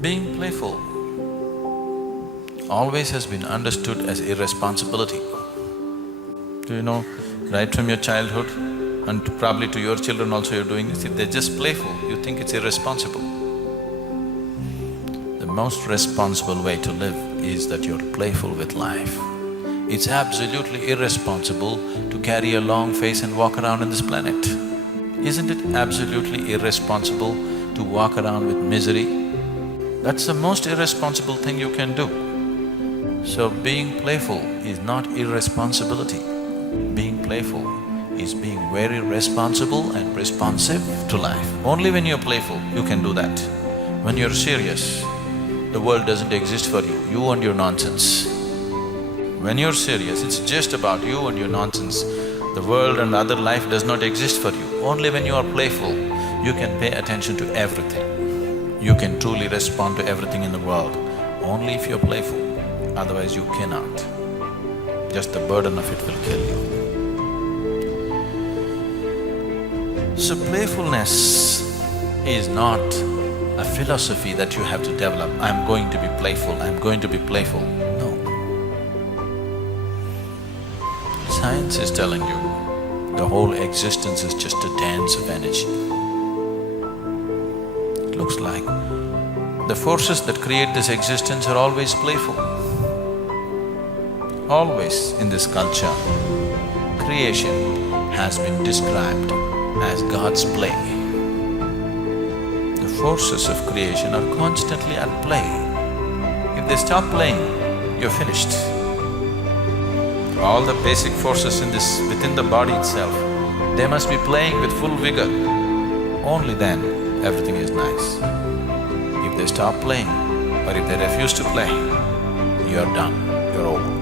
Being playful always has been understood as irresponsibility. Do you know, right from your childhood and probably to your children also you're doing this, if they're just playful, you think it's irresponsible. The most responsible way to live is that you're playful with life. It's absolutely irresponsible to carry a long face and walk around on this planet. Isn't it absolutely irresponsible to walk around with misery? That's the most irresponsible thing you can do. So being playful is not irresponsibility. Being playful is being very responsible and responsive to life. Only when you're playful, you can do that. When you're serious, the world doesn't exist for you, you and your nonsense. When you're serious, it's just about you and your nonsense. The world and other life does not exist for you. Only when you are playful, you can pay attention to everything. You can truly respond to everything in the world, only if you're playful, otherwise you cannot. Just the burden of it will kill you. So playfulness is not a philosophy that you have to develop, I'm going to be playful, I'm going to be playful. No. Science is telling you the whole existence is just a dance of energy. It looks like the forces that create this existence are always playful. Always in this culture, creation has been described as God's play. The forces of creation are constantly at play. If they stop playing, you're finished. All the basic forces within the body itself, they must be playing with full vigor. Only then everything is nice. If they stop playing or if they refuse to play, you're done, you're over.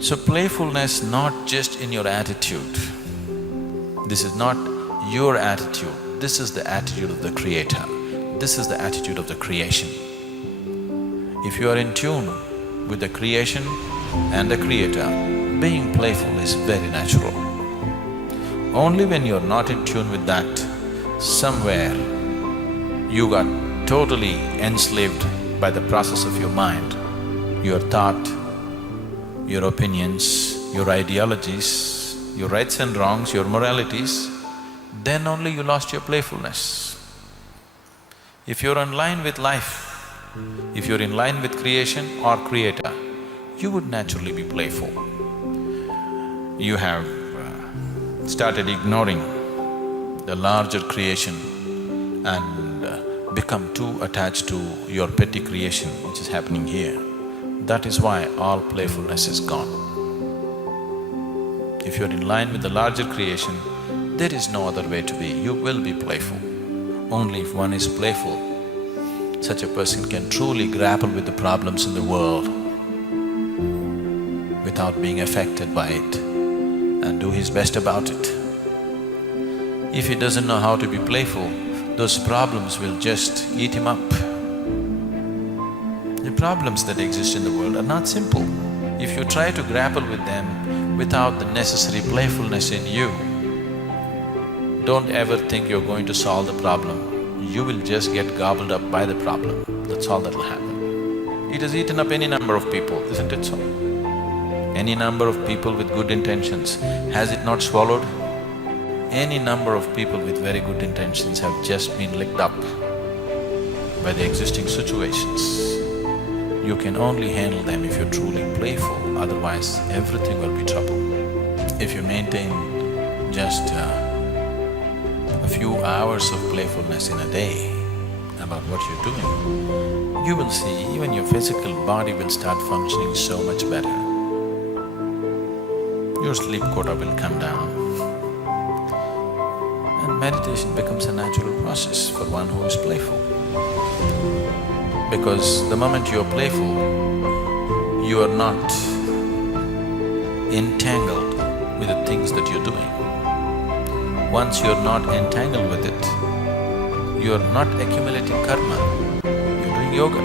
So playfulness not just in your attitude. This is not your attitude, this is the attitude of the Creator. This is the attitude of the creation. If you are in tune with the creation and the Creator, being playful is very natural. Only when you're not in tune with that, somewhere you got totally enslaved by the process of your mind, your thought, your opinions, your ideologies, your rights and wrongs, your moralities, then only you lost your playfulness. If you're in line with life, if you're in line with creation or Creator, you would naturally be playful. You have started ignoring the larger creation and become too attached to your petty creation which is happening here. That is why all playfulness is gone. If you're in line with the larger creation, there is no other way to be, you will be playful. Only if one is playful, such a person can truly grapple with the problems in the world without being affected by it and do his best about it. If he doesn't know how to be playful, those problems will just eat him up. The problems that exist in the world are not simple. If you try to grapple with them without the necessary playfulness in you, don't ever think you're going to solve the problem. You will just get gobbled up by the problem, that's all that'll happen. It has eaten up any number of people, isn't it so? Any number of people with good intentions, has it not swallowed? Any number of people with very good intentions have just been licked up by the existing situations. You can only handle them if you're truly playful, otherwise everything will be trouble. If you maintain just a few hours of playfulness in a day about what you're doing, you will see even your physical body will start functioning so much better. Your sleep quota will come down. And meditation becomes a natural process for one who is playful. Because the moment you are playful, you are not entangled with the things that you're doing. Once you're not entangled with it, you're not accumulating karma, you're doing yoga.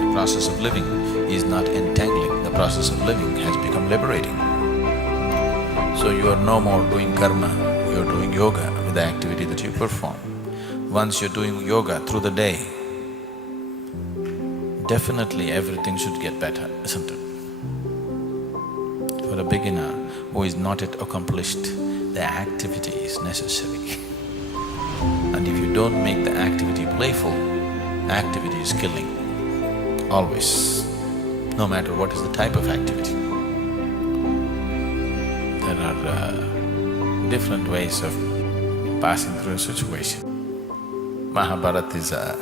The process of living is not entangling. The process of living has become liberating. So you are no more doing karma, you are doing yoga with the activity that you perform. Once you're doing yoga through the day, definitely everything should get better, isn't it? For a beginner who is not yet accomplished, the activity is necessary. And if you don't make the activity playful, activity is killing, always, no matter what is the type of activity. There are different ways of passing through a situation. Mahabharata is a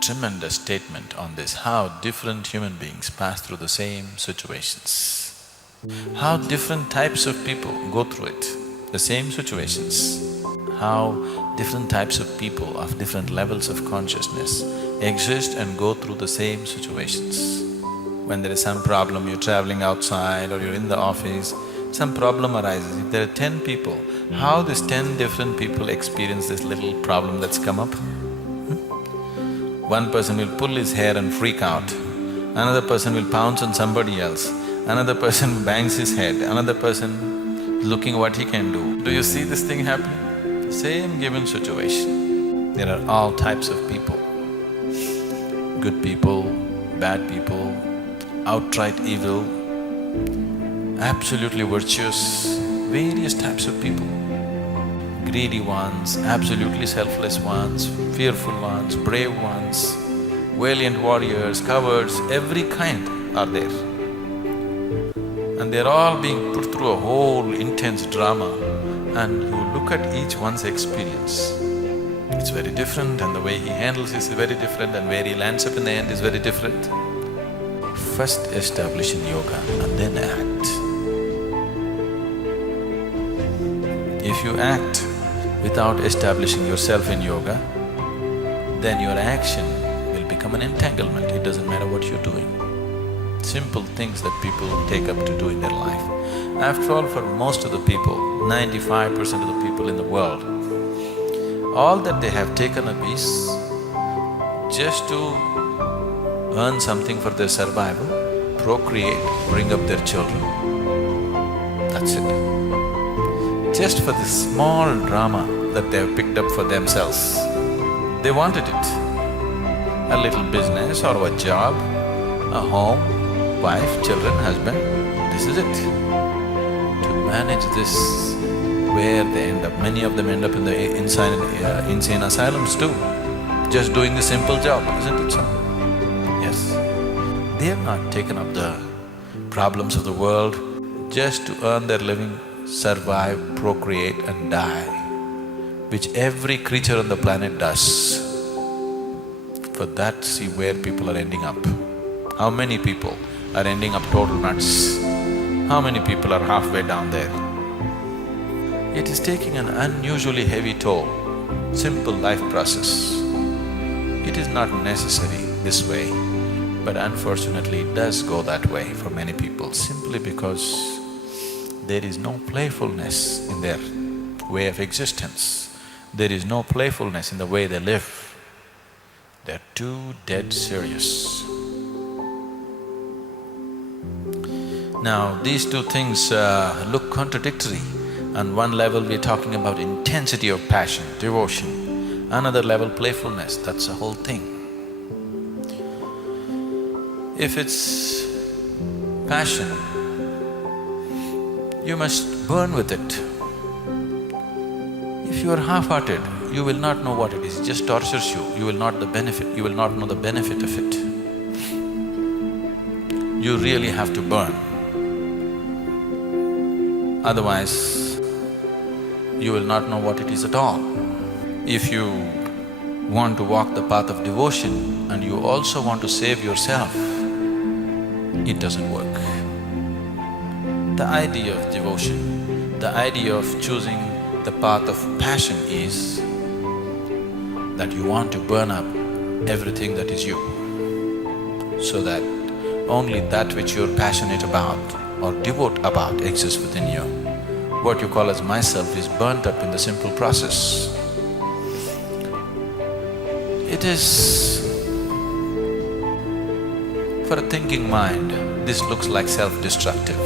tremendous statement on this, how different human beings pass through the same situations, how different types of people go through it, the same situations, how different types of people of different levels of consciousness exist and go through the same situations. When there is some problem, you're traveling outside or you're in the office, some problem arises. If there are 10 people, how these 10 different people experience this little problem that's come up? One person will pull his hair and freak out, another person will pounce on somebody else, another person bangs his head, another person looking what he can do. Do you see this thing happening? Same given situation. There are all types of people. Good people, bad people, outright evil, absolutely virtuous, various types of people. Greedy ones, absolutely selfless ones, fearful ones, brave ones, valiant warriors, cowards, every kind are there. And they're all being put through a whole intense drama, and you look at each one's experience. It's very different, and the way he handles is very different, and where he lands up in the end is very different. First establish in yoga and then act. If you act without establishing yourself in yoga, then your action will become an entanglement. It doesn't matter what you're doing. Simple things that people take up to do in their life. After all, for most of the people, 95% of the people in the world, all that they have taken up is just to earn something for their survival, procreate, bring up their children. That's it. Just for this small drama that they have picked up for themselves. They wanted it. A little business or a job, a home, wife, children, husband, this is it. To manage this, where they end up, many of them end up in the insane asylums too, just doing the simple job, isn't it so? Yes. They have not taken up the problems of the world just to earn their living, survive, procreate and die, which every creature on the planet does. For that, see where people are ending up. How many people are ending up total nuts? How many people are halfway down there? It is taking an unusually heavy toll, simple life process. It is not necessary this way, but unfortunately it does go that way for many people, simply because there is no playfulness in their way of existence. There is no playfulness in the way they live. They're too dead serious. Now, these two things look contradictory. On one level, we're talking about intensity of passion, devotion. Another level, playfulness, that's the whole thing. If it's passion, you must burn with it. If you are half-hearted, you will not know what it is, it just tortures you, you will not know the benefit of it. You really have to burn. Otherwise, you will not know what it is at all. If you want to walk the path of devotion and you also want to save yourself, it doesn't work. The idea of devotion, the idea of choosing the path of passion is that you want to burn up everything that is you, so that only that which you're passionate about or devote about exists within you. What you call as myself is burnt up in the simple process. It is For a thinking mind, this looks like self-destructive.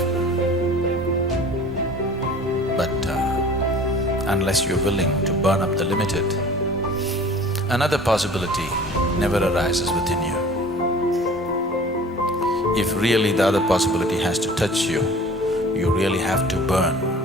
But unless you're willing to burn up the limited, another possibility never arises within you. If really the other possibility has to touch you, you really have to burn